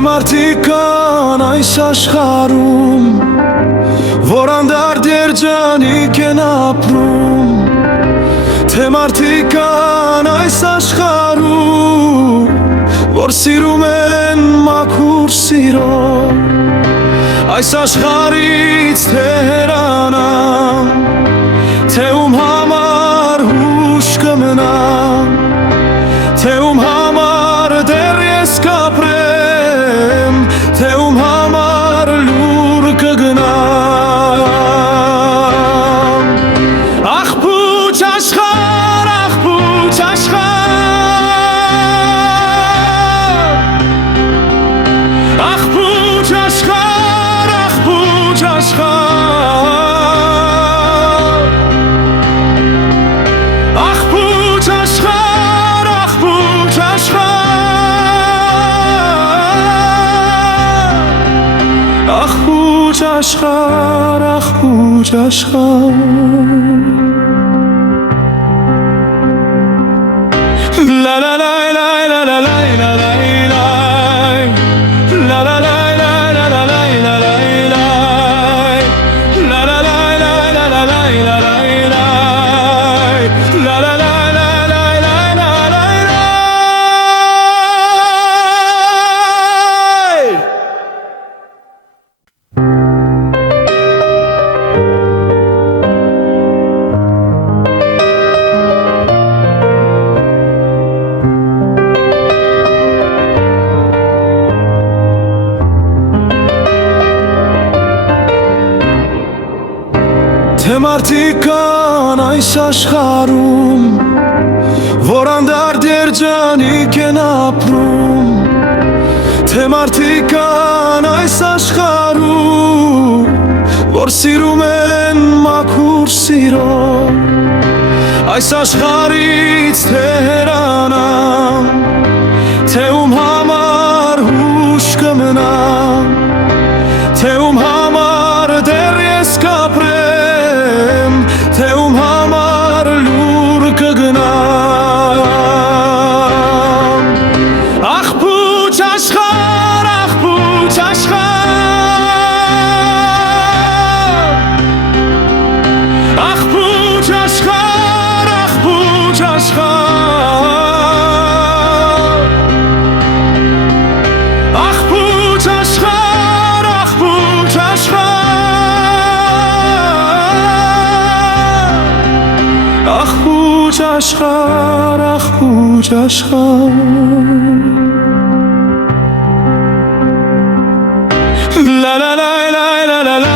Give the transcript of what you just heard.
մարդիկ կան այս աշխարհում, որ անդարդ երջանիկ են ապրում, թե մարդիկ կան այս աշխարհում, որ սիրում են մաքուր սիրով, այս աշխարհից թե հեռանամ, թե ում համար հուշ կմնամ, թե ում համար դեռ ես կապրեմ, թե ում համար լուր կգնամ։ Աղբուչ աշխարհ, աղբուչ աշխարհ, աղբուչ աշխարհ, աղբուչ աշխարհ, աշխարհ, աղբուչ աշխարհ, la la la la la la la la la la la la la la la la Թե մարդիկ կան այս աշխարհում, որ անդարդ երջանիկ են ապրում, թե մարդիկ կան այս աշխարհում, որ սիրում են մաքուր սիրով, այս աշխարհից թե հեռանամ, թե ում համար հուշ կմնամ, թե ում համար դեռ ես կապրեմ, թե ում համար լուր կգնամ։ Աղբուչ աշխարհ, աղբուչ աշխարհ, աղբուչ աշխարհ, աղբուչ աշխարհ, աղբուչ աշխարհ, աղբուչ աշխարհ, աղբուչ աշխարհ, աղբուչ աշխարհ, la la la la la la la